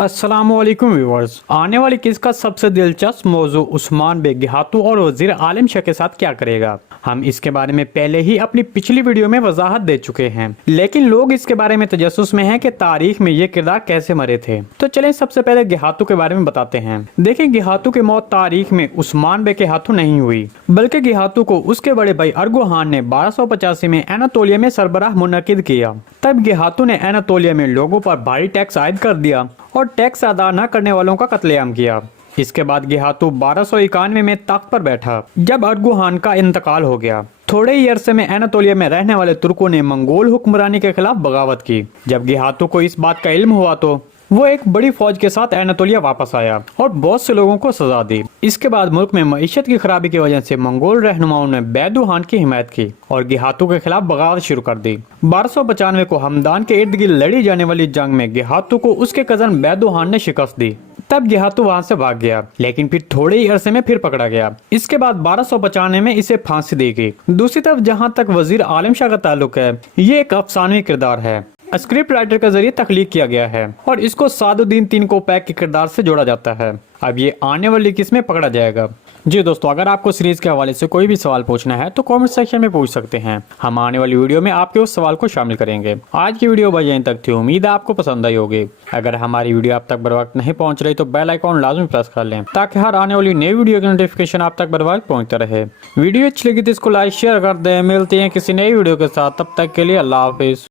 अस्सलामुअलैकुम व्यूअर्स। आने वाली किस का सबसे दिलचस्प मौजू उस्मान बेग गेहातू और वजीर आलिम शाह के साथ क्या करेगा, हम इसके बारे में पहले ही अपनी पिछली वीडियो में वजाहत दे चुके हैं, लेकिन लोग इसके बारे में तजस्सुस में हैं कि तारीख में ये किरदार कैसे मरे थे। तो चलें सबसे पहले गेहातू के बारे में बताते हैं। देखिए, गेहातू की मौत तारीख में उस्मान बेग के हाथों नहीं हुई, बल्कि गेहातू को उसके बड़े भाई अर्गोहान ने 1285 में एनातोलिया में सरबराह मुनक्किद किया। तब गेहातू ने एनातोलिया में लोगों पर भारी टैक्स आयद कर दिया और टैक्स अदा न करने वालों का कत्लेआम किया। इसके बाद गेहातू 1291 में तख्त पर बैठा जब अर्गोहान का इंतकाल हो गया। थोड़े ही अरसे में एनातोलिया में रहने वाले तुर्कों ने मंगोल हुक्मरानी के खिलाफ बगावत की। जब गेहातू को इस बात का इल्म हुआ तो वो एक बड़ी फौज के साथ एनातोलिया वापस आया और बहुत से लोगों को सजा दी। इसके बाद मुल्क में मईशत की खराबी की वजह से मंगोल रहनुमाओं ने बैदुहान की हिमायत की और गेहातू के खिलाफ बगावत शुरू कर दी। 1295 को हमदान के इर्द गिर्द लड़ी जाने वाली जंग में गेहातू को उसके कजन बैदुहान ने शिकस्त दी। तब गेहातू वहां से भाग गया, लेकिन फिर थोड़े ही अरसे में फिर पकड़ा गया। इसके बाद 1295 में इसे फांसी दी गई। दूसरी तरफ जहां तक वजीर आलिम शाह का ताल्लुक है, ये एक अफसानवी किरदार है, स्क्रिप्ट राइटर के जरिए तख्लीक किया गया है और इसको सादुद्दीन तीन कोपैक के किरदार से जोड़ा जाता है। अब ये आने वाली किस में पकड़ा जाएगा। जी दोस्तों, अगर आपको सीरीज के हवाले से कोई भी सवाल पूछना है तो कमेंट सेक्शन में पूछ सकते हैं। हम आने वाली वीडियो में आपके उस सवाल को शामिल करेंगे। आज की वीडियो बस यहीं तक थी, उम्मीद है आपको पसंद आई होगी। अगर हमारी वीडियो आप तक बर वक्त नहीं पहुंच रही तो बेल आइकॉन लाजमी प्रेस कर लें ताकि हर आने वाली नई वीडियो की नोटिफिकेशन आप तक बर वक्त पहुंचता रहे। वीडियो अच्छी लगी तो इसको लाइक शेयर कर दें। मिलते हैं किसी नई वीडियो के साथ, तब तक के लिए अल्लाह हाफिज।